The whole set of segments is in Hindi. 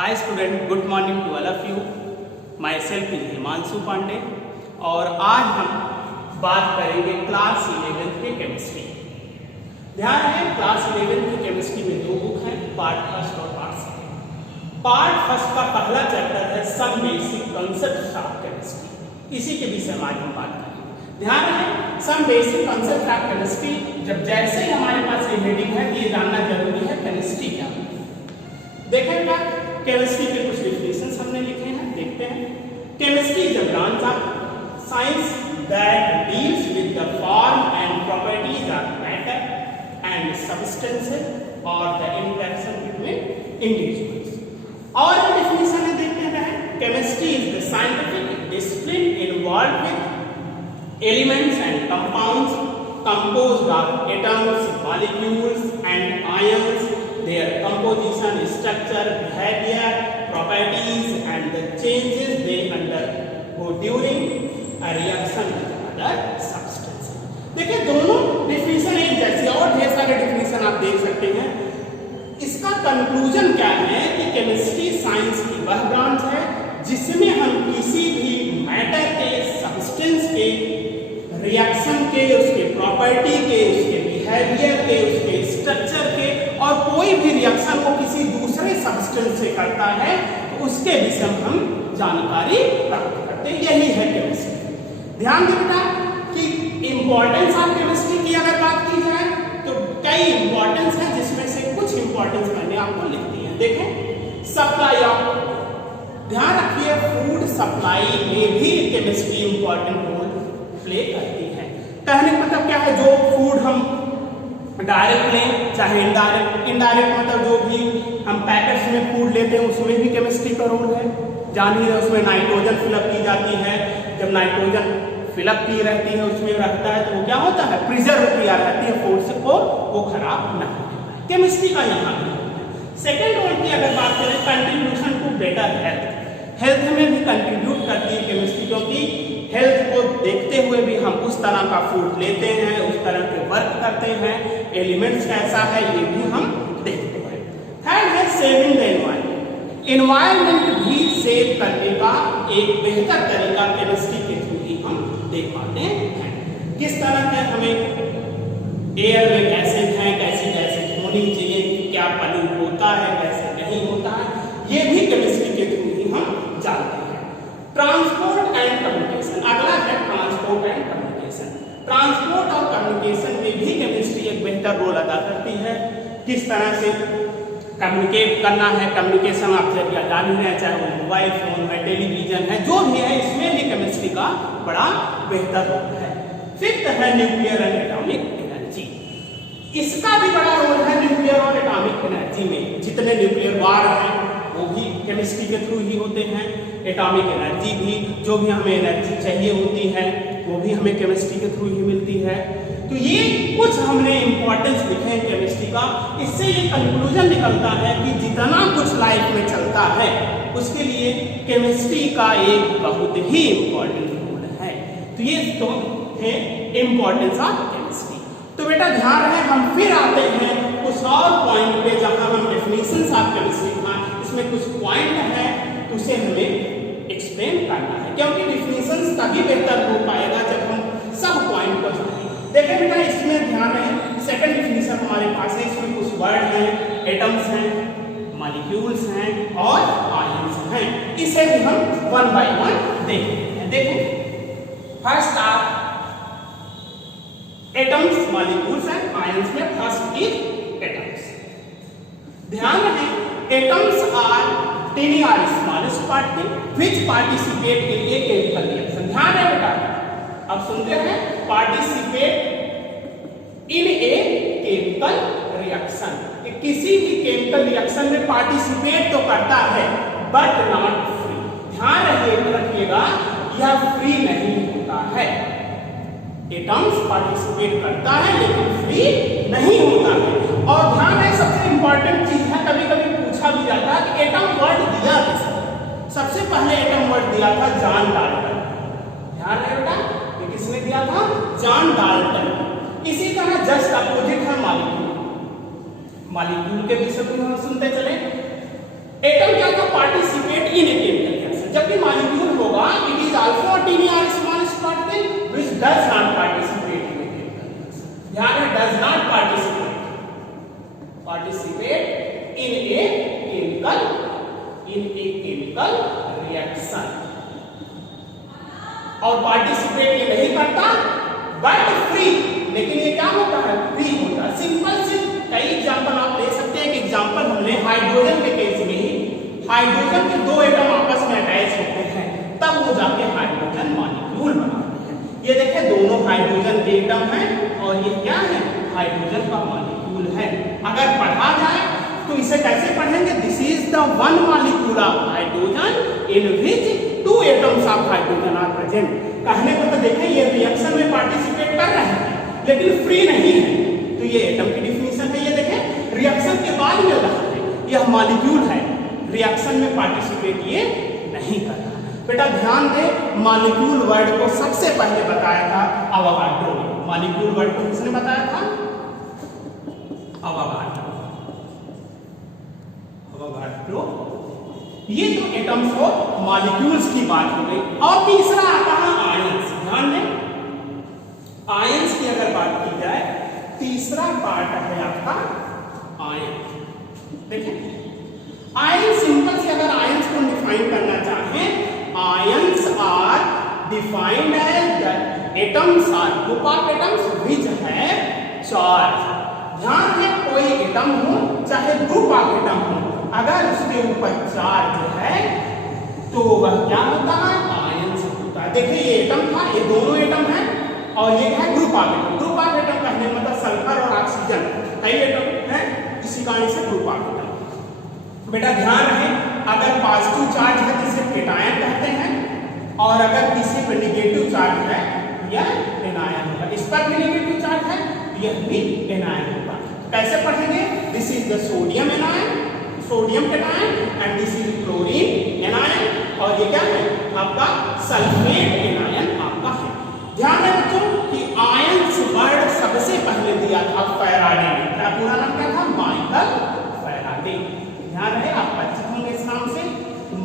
Hi student, good morning to all of you. Myself is Himanshu Pandey और आज हम बात करेंगे क्लास 11 के केमिस्ट्री। ध्यान है, क्लास 11 की केमिस्ट्री में दो बुक हैं, पार्ट फर्स्ट और पार्ट सेकंड। पार्ट फर्स्ट का पहला चैप्टर है some basic concepts of chemistry. इसी के विषय में आज हम बात करेंगे। ध्यान है, some basic concepts of chemistry, जब जैसे ही हमारे पास ये हेडिंग है, ये जानना जरूरी है केमिस्ट्री क्या है। देखेंगे केमिस्ट्री के कुछ डिफिनेशंस हमने लिखे हैं, देखते हैं। Chemistry is a branch of science that deals with the form and properties of matter and substances और द इंटरेक्शन बिटवीन इंडिविजुअल्स। और डिफिनेशन है, देखते हैं। Chemistry is the scientific discipline involved with elements and compounds composed of atoms, molecules and ions, their composition, structure, behavior, properties and the changes they undergo during a reaction with other substances। देखिए दोनों डिफिनेशन एक जैसी और ढेर सारे डिफिनेशन आप देख सकते हैं। इसका कंक्लूजन क्या है कि केमिस्ट्री साइंस की वह ब्रांच है जिसमें हम किसी भी मैटर के, सब्सटेंस के, रिएक्शन के, उसके प्रॉपर्टी के, उसके बिहेवियर के, उसके स्ट्रक्चर के और कोई भी रिएक्शन को किसी दूसरे सब्सटेंस से करता है तो उसके विषय में हम जानकारी प्राप्त करते हैं। यही है केमिस्ट्री। ध्यान देना कि इंपॉर्टेंस ऑफ केमिस्ट्री की अगर बात की जाए तो कई इंपॉर्टेंस है, जिसमें से कुछ इंपॉर्टेंस मैंने आपको लिख दी है। देखें, सप्लाई ऑफ, ध्यान रखिए फूड सप्लाई में भी केमिस्ट्री इंपॉर्टेंट रोल प्ले करती है। कहने का मतलब क्या है, जो फूड हम डायरेक्ट लें चाहे इनडायरेक्ट, इनडायरेक्ट मतलब जो भी हम पैकेट्स में फूड लेते हैं उसमें भी केमिस्ट्री का रोल है। जानिए उसमें नाइट्रोजन फिलअप की जाती है। जब नाइट्रोजन फिलअप की रहती है, उसमें रहता है तो वो क्या होता है, प्रिजर्व किया रहती है फूड से को, वो खराब ना हो। केमिस्ट्री का यहाँ सेकेंड रोल की अगर बात करें, contribution to better health. Health में भी कंट्रीब्यूट करती है केमिस्ट्री, क्योंकि हेल्थ को देखते हुए भी हम उस तरह का फूड लेते हैं, उस तरह के वर्क करते हैं, एलिमेंट्स कैसा है ये भी हम देखते हैं। थर्ड है सेविंग द एनवायरनमेंट। एनवायरनमेंट भी सेव करने का एक बेहतर तरीका केमिस्ट्री के थ्रू ही हम देख पाते हैं। किस तरह के हमें एयर में गैसेज हैं, कैसी गैसेज होनी चाहिए, क्या पॉल्यूट होता है, कैसे नहीं होता है, ये भी केमिस्ट्री के थ्रू ही हम जानते हैं। ट्रांसपोर्ट एंड कम्युनिकेशन, अगला है ट्रांसपोर्ट एंड कम्युनिकेशन। ट्रांसपोर्ट और कम्युनिकेशन में भी केमिस्ट्री एक बेहतर रोल अदा करती है। किस तरह से कम्युनिकेट करना है, कम्युनिकेशन आप जरिए जान ही रहे, चाहे वो मोबाइल फोन है, टेलीविजन है, जो भी है, इसमें भी केमिस्ट्री का बड़ा बेहतर रोल है। फिफ्थ है न्यूक्लियर एंड एटॉमिक एनर्जी। इसका भी बड़ा रोल है न्यूक्लियर और एटॉमिक एनर्जी में। जितने न्यूक्लियर वार हैं वो भी केमिस्ट्री के थ्रू ही होते हैं। एटॉमिक एनर्जी भी, जो भी हमें एनर्जी चाहिए होती है वो भी हमें केमिस्ट्री के थ्रू ही मिलती है। तो ये कुछ हमने इंपॉर्टेंस लिखे हैं केमिस्ट्री का। इससे ये कंक्लूजन निकलता है कि जितना कुछ लाइफ में चलता है उसके लिए केमिस्ट्री का एक बहुत ही इंपॉर्टेंट रोल है। तो ये तो है इंपॉर्टेंस ऑफ केमिस्ट्री। तो बेटा ध्यान है, हम फिर आते हैं उस और पॉइंट पे जहां हम डेफिनेशंस ऑफ केमिस्ट्री था, इसमें कुछ पॉइंट है उसे हमें एक्सप्लेन करना है, क्योंकि डिफिनेशंस तभी बेहतर हो पाएगा जब हम सब पॉइंट को जानें। देखिए बेटा, इसमें ध्यान है, सेकंड डिफिनेशन हमारे पास है, इसमें कुछ वर्ड हैं, एटम्स हैं, मॉलिक्यूल्स हैं और आयंस हैं। इसे भी हम वन बाय वन देखते हैं। देखो, फर्स्ट आप एटम्स, मॉलिक्यूल्स एंड आयंस में फर्स्ट इज एटम्स। ध्यान रखें, atoms are tiny or smallest particle which participate in a chemical reaction। ध्यान है बेटा, अब सुनते हैं, participate in a chemical reaction। कि किसी भी केमिकल रिएक्शन में पार्टिसिपेट तो करता है बट नॉट फ्री। ध्यान रखिएगा, यह फ्री नहीं होता है। एटम्स पार्टिसिपेट करता है लेकिन फ्री नहीं होता है। और ध्यान है, सबसे इंपॉर्टेंट चीज है, कभी कभी पूछा भी जाता है कि एटम वर्ड दिया किसने। सबसे पहले एटम वर्ड दिया था जॉन डाल्टन। ध्यान है बेटा, ये किसने दिया था, जॉन डाल्टन। इसी तरह जस्ट अपोजिट है मॉलिक्यूल। मॉलिक्यूल के विषय में हम सुनते चले। एटम क्या था, also a teeny or smallest particle which does not participate in a chemical reaction. ध्यान है, does not participate in a chemical reaction. और पार्टिसिपेट ये नहीं करता बट फ्री, लेकिन ये क्या होता है, फ्री होता है। सिंपल से कई एग्जांपल आप ले सकते हैं। एक एग्जांपल हमने हाइड्रोजन के केस में ही, हाइड्रोजन के दो एटम आपस में अटैच होते हैं तब वो जाके हाइड्रोजन मॉलिक्यूल बनाते हैं। ये देखें दोनों हाइड्रोजन के एटम हैं और ये क्या है, हाइड्रोजन का मॉलिक्यूल है। अगर पढ़ा जाए तो इसे कैसे पढ़ेंगे, this is the one molecule of hydrogen in which two atoms of hydrogen are present. कहने को तो देखें ये रिएक्शन में पार्टिसिपेट कर रहे हैं लेकिन फ्री नहीं है, तो ये एटम की डिफिनीशन है। ये देखें रिएक्शन के बाद मिल रहा है, यह मॉलिक्यूल है, रिएक्शन में पार्टिसिपेट ये नहीं कर रहा। बेटा ध्यान दे, मॉलिक्यूल वर्ड को सबसे पहले बताया था अवोगाड्रो ने। मॉलिक्यूल वर्ड को किसने बताया था, अवोगाड्रो। ये तो एटम्स और मॉलिक्यूल्स की बात हो गई। और तीसरा आता है आयंस। ध्यान दें, आयंस की अगर बात की जाए, तीसरा पार्ट है आपका आयन। देखिए आयन सिंपल से अगर आयंस को डिफाइन करना चाहें, ions are defined as the atoms are group of atoms which have charge. ध्यान दें, कोई एटम हो चाहे ग्रुप ऑफ एटम हो, अगर उसके ऊपर चार्ज है तो वह क्या होता है, आयंस होता है। देखिए ये एटम था, ये दोनों एटम है और ये है group of atom. Group of atom कहने मतलब सल्फर और ऑक्सीजन कई एटम है, इसी कारण से ग्रुप ऑफ एटम। बेटा ध्यान रहे, अगर पॉजिटिव चार्ज है जिसे केटायन कहते हैं और अगर किसी पर नेगेटिव चार्ज है यह एनायन होगा। इस पर भी नेगेटिव चार्ज है, यह भी एनायन होगा। कैसे पढ़ेंगे, this is the sodium anion, sodium cation and this is chlorine anion, और ये क्या है आपका सल्फेट एनायन आपका है। ध्यान रहे बच्चों कि आयंस वर्ड सबसे पहले दिया था फैराडे ने। क्या पूरा नाम क्या था, माइकल फैराडे। ध्यान रहे, आप परिचित होंगे इस नाम से,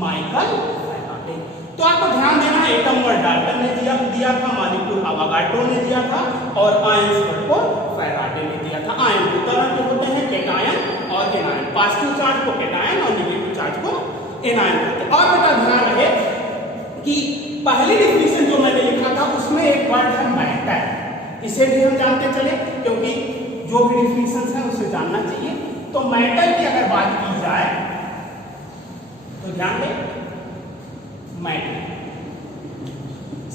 माइकल फैराडे। तो आपको ध्यान देना, एटम वर्ड डाल्टन ने दिया था, मॉलिक्यूल अवोगाड्रो ने दिया था और आयंस वर्ड को फैराडे ने दिया था। आयन दो तरह के होते हैं, केटायन और एनायन। पॉजिटिव चार्ज को केटायन और नेगेटिव चार्ज को एनायन कहते हैं। और बेटा ध्यान रहे कि पहली डिफिनीशन जो मैंने लिखा था उसमें एक वर्ड है मैटर, इसे भी हम जानते चले क्योंकि जो भी डिफिनीशन है उसे जानना चाहिए। तो मैटर की अगर बात की जाए तो ध्यान दें, मैटर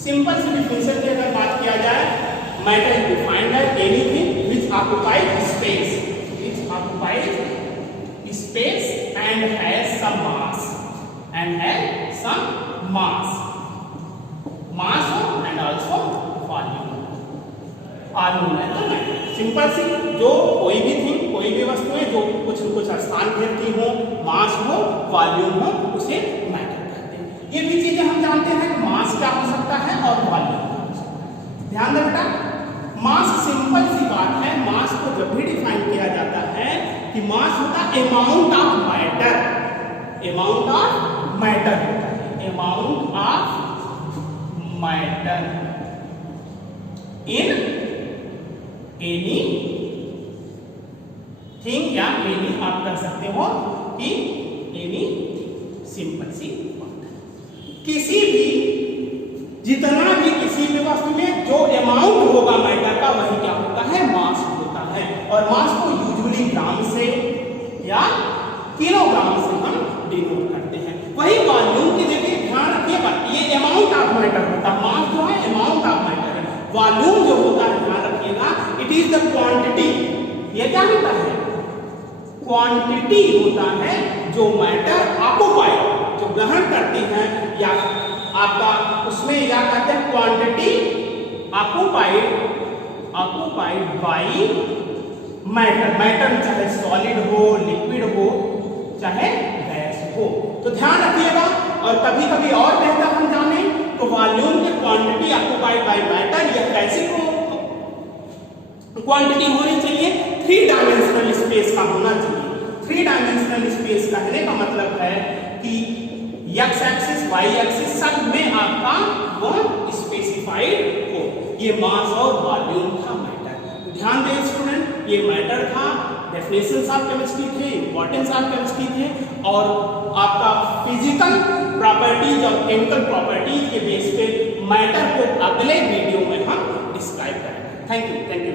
सिंपल सी डिफिनीशन की अगर बात किया जाए, matter is defined as anything which occupies space, space and has some mass and also volume है। तो सिंपल सी जो कोई भी थिंग, कोई भी वस्तु है जो कुछ स्थान घेरती हो, मास हो, वॉल्यूम हो, उसे मैटर कहते हैं। ये भी चीजें हम जानते हैं कि मास क्या हो सकता है और वॉल्यूम क्या हो सकता है। ध्यान दें बेटा, मास सिंपल सी बात है, मास को जब भी डिफाइन किया जाता है कि मास होता है amount of matter, amount of matter होता है, amount of matter in any thing, या एनी आप कर सकते हो कि एनी सिंपल सी बात है। किसी भी जितना भी किसी भी वस्तु में जो अमाउंट होगा मैटर का वही क्या होता है, मास होता है। और मास को यूजुअली ग्राम से या किलोग्राम से हम डिनोट करते हैं। वही वॉल्यूम की जगह ध्यान रखिएगा, ये अमाउंट ऑफ मैटर होता है, मास जो है अमाउंट ऑफ मैटर है। वॉल्यूम जो होता है ध्यान रखिएगा, इट इज द क्वांटिटी। ये क्या होता है, क्वांटिटी होता है जो मैटर ऑक्युपाई, जो ग्रहण करती है, या आपका उसमें या कहते हैं quantity occupied by matter. Matter चाहे सॉलिड हो, लिक्विड हो, चाहे गैस हो। तो ध्यान रखिएगा। और कभी कभी और बेहतर हम जाने तो वॉल्यूम की क्वांटिटी ऑक्युपाइड बाय मैटर, यह कैसी क्वांटिटी होनी चाहिए, 3 डायमेंशनल स्पेस का होना चाहिए। 3 डायमेंशनल स्पेस कहने का मतलब है कि एक्स एक्सिस, वाई एक्सिस सब में आपका अपॉन स्पेसिफाइड हो। ये मास और वॉल्यूम था मैटर। ध्यान दें स्टूडेंट, ये मैटर था, डेफिनेशंस ऑफ केमिस्ट्री थे, इंपॉर्टेंस ऑफ केमिस्ट्री थे, और आपका फिजिकल प्रॉपर्टीज और केमिकल प्रॉपर्टीज के बेस पे मैटर को अगले वीडियो में हम डिस्क्राइब करेंगे। Thank you.